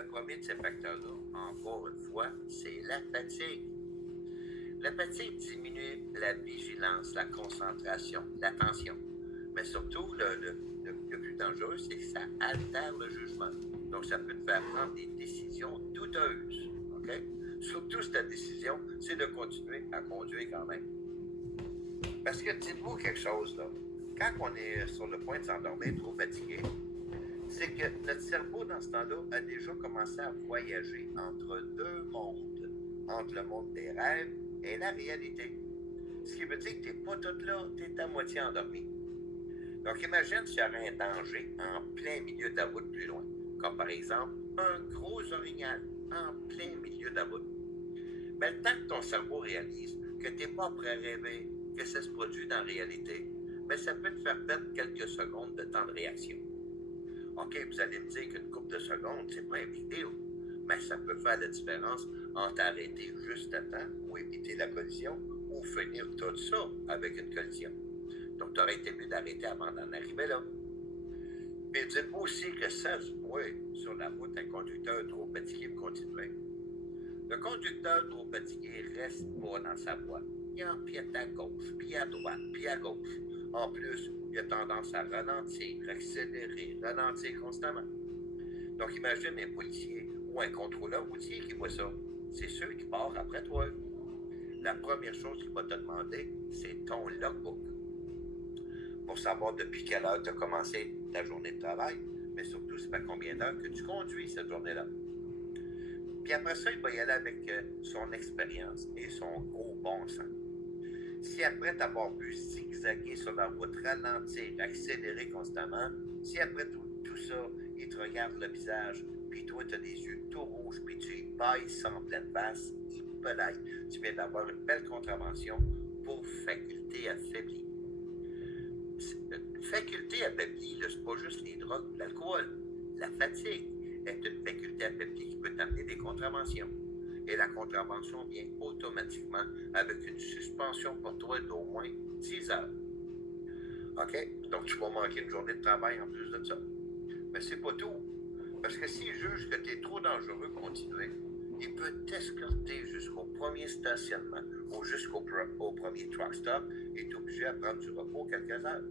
le premier de ces facteurs-là, encore une fois, c'est la fatigue. La fatigue diminue la vigilance, la concentration, l'attention. Mais surtout, le plus dangereux, c'est que ça altère le jugement. Donc, ça peut te faire prendre des décisions douteuses. OK? Surtout si ta décision, c'est de continuer à conduire quand même. Parce que dites-vous quelque chose, là. Quand on est sur le point de s'endormir, trop fatigué, c'est que notre cerveau, dans ce temps-là, a déjà commencé à voyager entre deux mondes, entre le monde des rêves et la réalité. Ce qui veut dire que tu n'es pas tout là, tu es à moitié endormi. Donc, imagine s'il y aurait un danger en plein milieu de la route plus loin, comme par exemple un gros orignal en plein milieu de la route. Mais le temps que ton cerveau réalise que tu n'es pas prêt à rêver, que ça se produit dans la réalité, mais ça peut te faire perdre quelques secondes de temps de réaction. OK, vous allez me dire qu'une couple de secondes, c'est pas un vidéo, mais ça peut faire la différence entre arrêter juste à temps ou éviter la collision ou finir tout ça avec une collision. Donc, tu aurais été mieux d'arrêter avant d'en arriver là. Mais dites-vous aussi que ça se voit sur la route un conducteur trop fatigué pour continuer. Le conducteur trop fatigué reste pas dans sa voie. Il empiète à gauche, puis à droite, puis à gauche. En plus, il a tendance à ralentir, accélérer, ralentir constamment. Donc, imagine un policier ou un contrôleur routier qui voit ça. C'est sûr qu'il part après toi. La première chose qu'il va te demander, c'est ton logbook. Pour savoir depuis quelle heure tu as commencé ta journée de travail, mais surtout, ça fait combien d'heures que tu conduis cette journée-là. Puis après ça, il va y aller avec son expérience et son gros bon sens. Si après t'avoir vu zigzaguer sur la route, ralentir, accélérer constamment, si après tout ça, il te regarde le visage, puis toi, tu as des yeux tout rouges, puis tu y bailles sans pleine face, il pelaille. Tu viens d'avoir une belle contravention pour faculté affaiblie. Faculté affaiblie, c'est pas juste les drogues ou l'alcool. La fatigue est une faculté affaiblie qui peut t'amener des contraventions. Et la contravention vient automatiquement avec une suspension pour toi d'au moins 10 heures. OK? Donc, tu vas manquer une journée de travail en plus de ça. Mais c'est pas tout. Parce que s'il juge que tu es trop dangereux pour continuer, il peut t'escorter jusqu'au premier stationnement ou jusqu'au premier truck stop et t'obliger à prendre du repos quelques heures.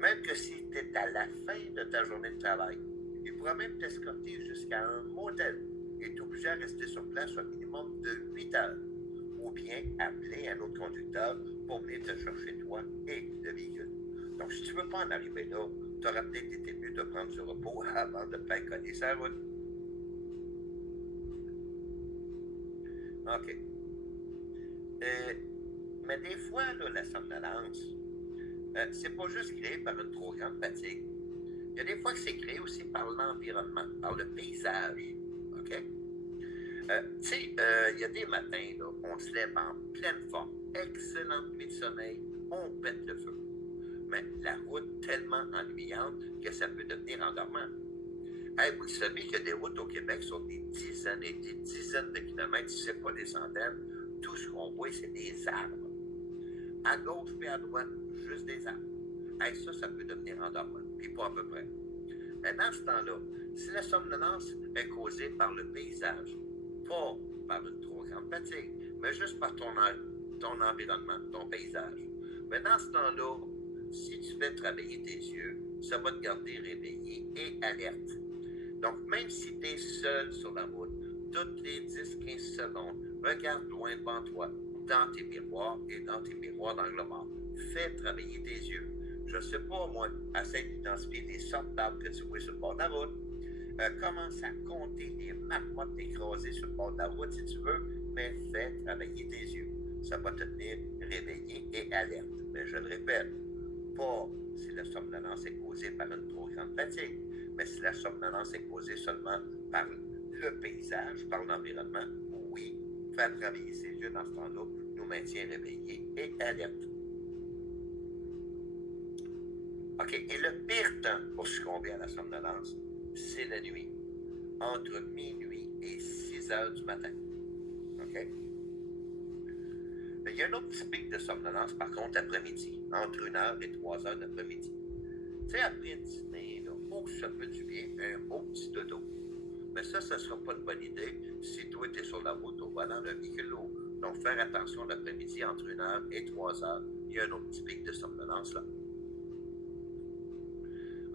Même que si tu es à la fin de ta journée de travail, il pourra même t'escorter jusqu'à un motel et t'obliger à rester sur place un minimum de 8 heures. Ou bien appeler un autre conducteur pour venir te chercher toi et le véhicule. Donc, si tu ne veux pas en arriver là, tu aurais peut-être été mieux de prendre du repos avant de faire coller sa route. OK. Mais des fois, là, la somnolence, c'est pas juste créé par une trop grande fatigue. Il y a des fois que c'est créé aussi par l'environnement, par le paysage. OK? Tu sais, il y a des matins, là, on se lève en pleine forme, excellente nuit de sommeil, on pète le feu. Mais la route tellement ennuyante que ça peut devenir endormant. Hey, vous savez qu'il y a des routes au Québec sur des dizaines et des dizaines de kilomètres, si ce n'est pas des centaines. Tout ce qu'on voit, c'est des arbres. À gauche et à droite, juste des arbres. Hey, ça peut devenir endormant, puis pas à peu près. Mais dans ce temps-là, si la somnolence est causée par le paysage, pas par une trop grande fatigue, mais juste par ton environnement, ton paysage. Mais dans ce temps-là, si tu fais travailler tes yeux, ça va te garder réveillé et alerte. Donc, même si tu es seul sur la route, toutes les 10-15 secondes, regarde loin devant toi, dans tes miroirs et dans tes miroirs d'angle mort. Fais travailler tes yeux. Je ne sais pas, moi, essaie d'identifier les sortes d'arbres que tu vois sur le bord de la route. Commence à compter les marmottes écrasées sur le bord de la route si tu veux, mais fais travailler tes yeux. Ça va te tenir réveillé et alerte. Mais je le répète, pas si la somnolence est causée par une trop grande fatigue, mais si la somnolence est causée seulement par le paysage, par l'environnement, oui, faire travailler ses yeux dans ce temps-là nous maintient réveillés et alertes. OK, et le pire temps pour succomber à la somnolence, c'est la nuit, entre minuit et 6 heures du matin. OK? Mais il y a un autre petit pic de somnolence, par contre, l'après-midi, entre 1 heure et 3 heures d'après-midi. Tu sais, après le dîner, là, oh, ça fait du bien, un beau petit dodo. Mais ça ne sera pas une bonne idée si toi, tu es sur la route au volant d'un véhicule lourd. Donc, faire attention l'après-midi, entre 1 heure et 3 heures, il y a un autre petit pic de somnolence là.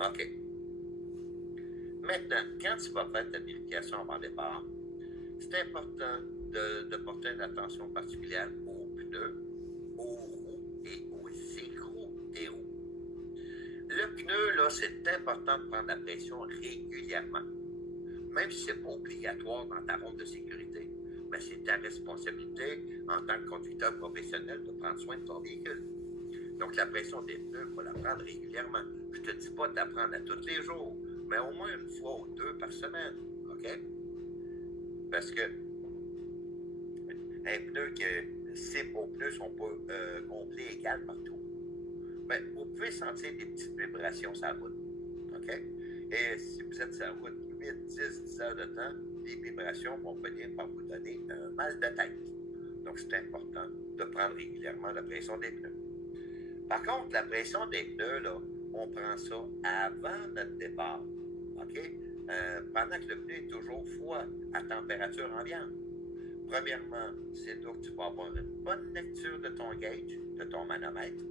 OK. Maintenant, quand tu vas faire ta vérification avant départ, c'est important de porter une attention particulière aux pneus, aux roues et aux écrous des roues. Le pneu, là, c'est important de prendre la pression régulièrement. Même si ce n'est pas obligatoire dans ta ronde de sécurité, mais c'est ta responsabilité en tant que conducteur professionnel de prendre soin de ton véhicule. Donc, la pression des pneus, il faut la prendre régulièrement. Je ne te dis pas de la prendre à tous les jours, mais au moins une fois ou deux par semaine. OK? Parce que un pneu que si vos pneus ne sont pas gonflés égales partout, ben, vous pouvez sentir des petites vibrations sur la route. OK? Et si vous êtes sur la route 8, 10, 10 heures de temps, les vibrations vont venir par vous donner un mal de tête. Donc, c'est important de prendre régulièrement la pression des pneus. Par contre, la pression des pneus, là, on prend ça avant notre départ. OK? Pendant que le pneu est toujours froid, à température ambiante. Premièrement, c'est là que tu vas avoir une bonne lecture de ton gauge, de ton manomètre,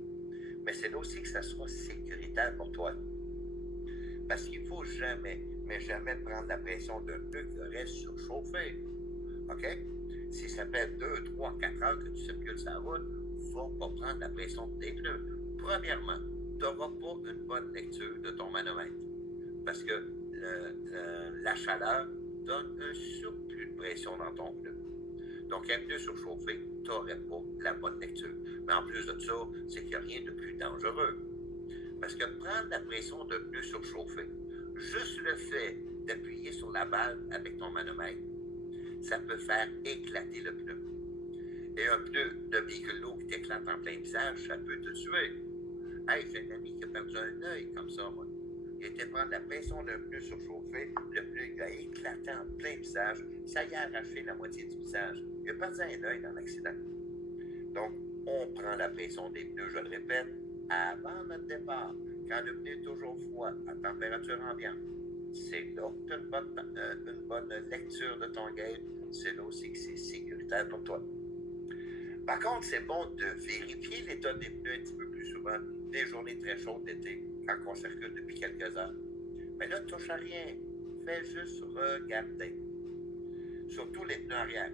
mais c'est là aussi que ça sera sécuritaire pour toi. Parce qu'il ne faut jamais, mais jamais prendre la pression d'un pneu qui reste surchauffé. OK? Si ça fait 2, 3, 4 heures que tu circules sur la route, il ne faut pas prendre la pression des pneus. Premièrement, tu n'auras pas une bonne lecture de ton manomètre. Parce que la chaleur donne un surplus de pression dans ton pneu. Donc, un pneu surchauffé, tu n'aurais pas la bonne lecture. Mais en plus de ça, c'est qu'il n'y a rien de plus dangereux. Parce que prendre la pression d'un pneu surchauffé, juste le fait d'appuyer sur la valve avec ton manomètre, ça peut faire éclater le pneu. Et un pneu de véhicule lourd qui t'éclate en plein visage, ça peut te tuer. Hey, j'ai un ami qui a perdu un œil comme ça, moi. Il était prendre la pression d'un pneu surchauffé, le pneu il a éclaté en plein visage, ça y a arraché la moitié du visage. Il a perdu un œil dans l'accident. Donc, on prend la pression des pneus, je le répète, avant notre départ, quand le pneu est toujours froid, à température ambiante. C'est là que tu as une bonne lecture de ton gauge, c'est là aussi que c'est sécuritaire pour toi. Par contre, c'est bon de vérifier l'état des pneus un petit peu plus souvent, des journées très chaudes d'été, quand on circule depuis quelques heures. Mais là, touche à rien. Fais juste regarder. Surtout les pneus arrière.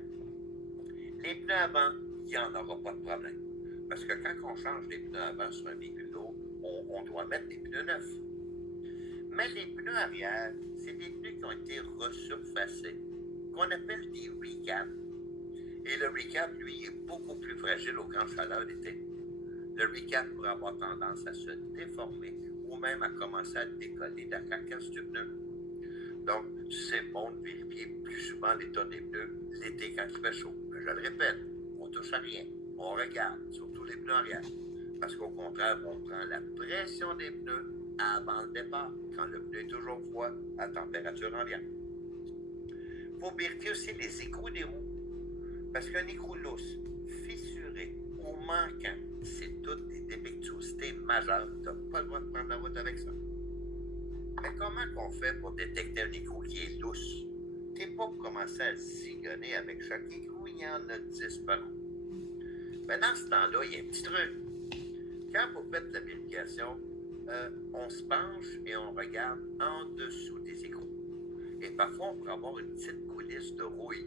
Les pneus avant, il n'y en aura pas de problème. Parce que quand on change les pneus avant sur un véhicule lourd, on doit mettre des pneus neufs. Mais les pneus arrière, c'est des pneus qui ont été resurfacés, qu'on appelle des recaps. Et le recap, lui, est beaucoup plus fragile aux grandes chaleurs d'été. Le recap pourrait avoir tendance à se déformer ou même à commencer à décoller de la carcasse du pneu. Donc, c'est bon de vérifier plus souvent l'état des pneus l'été quand il fait chaud. Mais je le répète, on touche à rien. On regarde, surtout les pneus arrière. Parce qu'au contraire, on prend la pression des pneus avant le départ, quand le pneu est toujours froid, à température ambiante. Il faut vérifier aussi les écrous des roues. Parce qu'un écrou lousse, fissuré ou manquant, c'est toutes des défectuosités majeures. Tu n'as pas le droit de prendre la route avec ça. Mais comment qu'on fait pour détecter un écrou qui est lousse? Tu n'es pas pour commencer à zigonner avec chaque écrou, il y en a 10 par an. Mais dans ce temps-là, il y a un petit truc. Quand vous faites la vérification, on se penche et on regarde en dessous des écrous. Et parfois, on peut avoir une petite coulisse de rouille.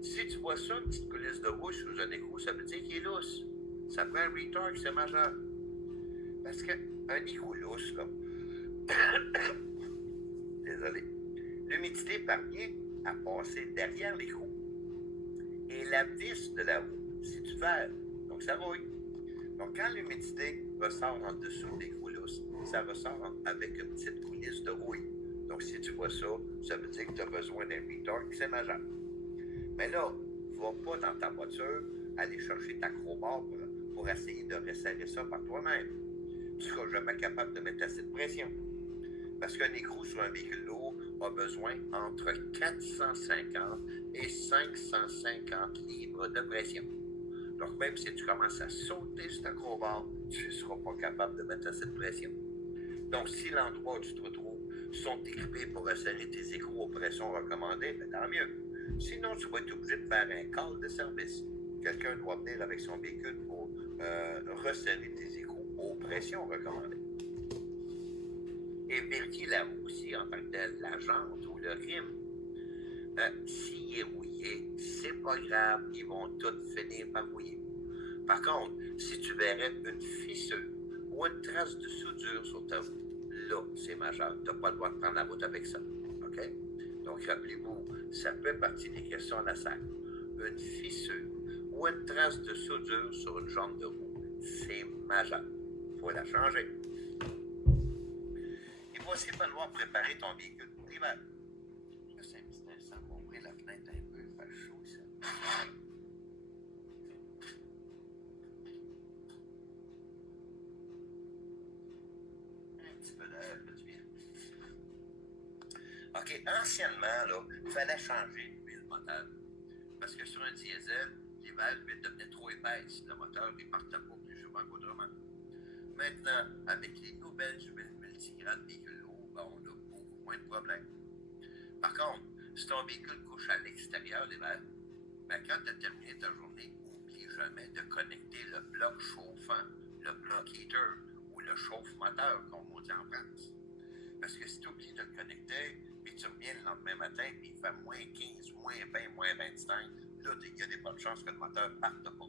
Si tu vois ça, une petite coulisse de rouille sous un écrou, ça veut dire qu'il est lousse. Ça prend un retard, c'est majeur. Parce qu'un écrou lousse, là, désolé, l'humidité parvient à passer derrière l'écrou. Et la vis de la roue, c'est du verre, donc ça rouille. Donc quand l'humidité ressort en dessous de l'écrou lousse, ça ressort avec une petite coulisse de rouille. Donc si tu vois ça, ça veut dire que tu as besoin d'un retard, c'est majeur. Mais là, va pas dans ta voiture aller chercher ta crowbar pour essayer de resserrer ça par toi-même. Tu ne seras jamais capable de mettre assez de pression. Parce qu'un écrou sur un véhicule lourd a besoin entre 450 et 550 livres de pression. Donc même si tu commences à sauter sur ta crowbar, tu ne seras pas capable de mettre assez de pression. Donc si l'endroit où tu te retrouves sont équipés pour resserrer tes écrous aux pressions recommandées, ben tant mieux. Sinon, tu vas être obligé de faire un call de service. Quelqu'un doit venir avec son véhicule pour resserrer tes écrous aux pressions recommandées. Et vérifier la roue aussi en tant que telle, la jante ou le rime. S'il est rouillé, c'est pas grave, ils vont tous finir par rouiller. Par contre, si tu verrais une fissure ou une trace de soudure sur ta roue, là, c'est majeur. Tu n'as pas le droit de prendre la route avec ça. OK? Donc, rappelez-vous, ça fait partie des questions à la salle. Une fissure ou une trace de soudure sur une jambe de roue, c'est majeur. Il faut la changer. Il va aussi falloir préparer ton véhicule pour l'hiver. Juste un petit instant pour ouvrir la fenêtre un peu, il fait chaud ici. Un petit peu d'air, fait du bien. OK, anciennement, là, il fallait changer l'huile moteur. Parce que sur un diesel, l'hiver, l'huile devenait trop épaisse. Le moteur ne partait pas plus souvent qu'autrement. Maintenant, avec les nouvelles huiles multigrades véhicules lourds, ben, on a beaucoup moins de problèmes. Par contre, si ton véhicule couche à l'extérieur l'hiver, ben, quand tu as terminé ta journée, n'oublie jamais de connecter le bloc chauffant, le bloc heater ou le chauffe-moteur, comme on dit en France. Parce que si tu oublies de le connecter, puis tu reviens le lendemain matin, puis il fait moins 15, moins 20, moins 25, là, il y a des bonnes chances que le moteur ne parte pas.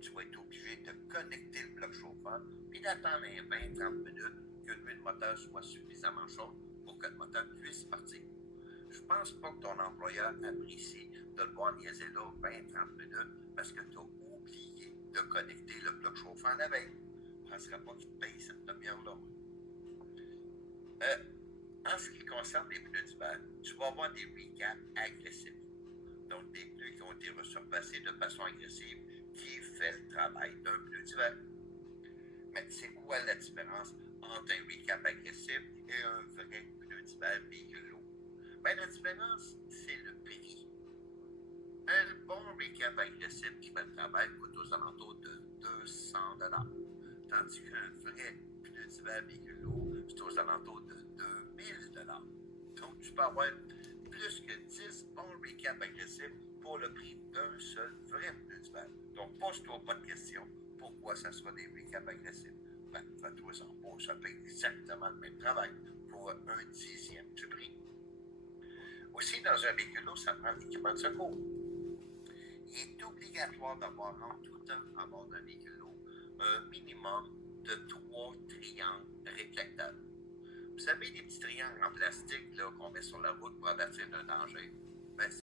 Tu vas être obligé de connecter le bloc chauffant, puis d'attendre 20-30 minutes que l'huile moteur soit suffisamment chaude pour que le moteur puisse partir. Je pense pas que ton employeur apprécie de le voir niaiser là 20-30 minutes parce que tu as oublié de connecter le bloc chauffant la veille. Je ne penserais pas qu'il te paye cette demi-heure-là. En ce qui concerne les pneus d'hiver, tu vas avoir des recaps agressifs. Donc, des pneus qui ont été resurpassés de façon agressive qui fait le travail d'un pneu d'hiver. Mais c'est quoi la différence entre un recap agressif et un vrai pneu d'hiver véhicule lourd? Ben, la différence, c'est le prix. Un bon recap agressif qui fait le travail coûte aux alentours de 200 $. Tandis qu'un vrai pneu d'hiver véhicule lourd, c'est aux alentours de 2000 $. Donc, tu peux avoir plus que 10 bons recaps agressifs pour le prix d'un seul vrai pneu d'hiver. Donc, pose-toi pas de questions. Pourquoi ça sera des recaps agressifs? Ben, fais-toi sans pas, ça fait exactement le même travail pour un dixième du prix. Aussi, dans un véhicule lourd, ça prend l'équipement de secours. Il est obligatoire d'avoir en tout temps à bord d'un véhicule lourd un minimum de 3 triangles réflecteurs. Vous savez, les petits triangles en plastique là, qu'on met sur la route pour avertir d'un danger?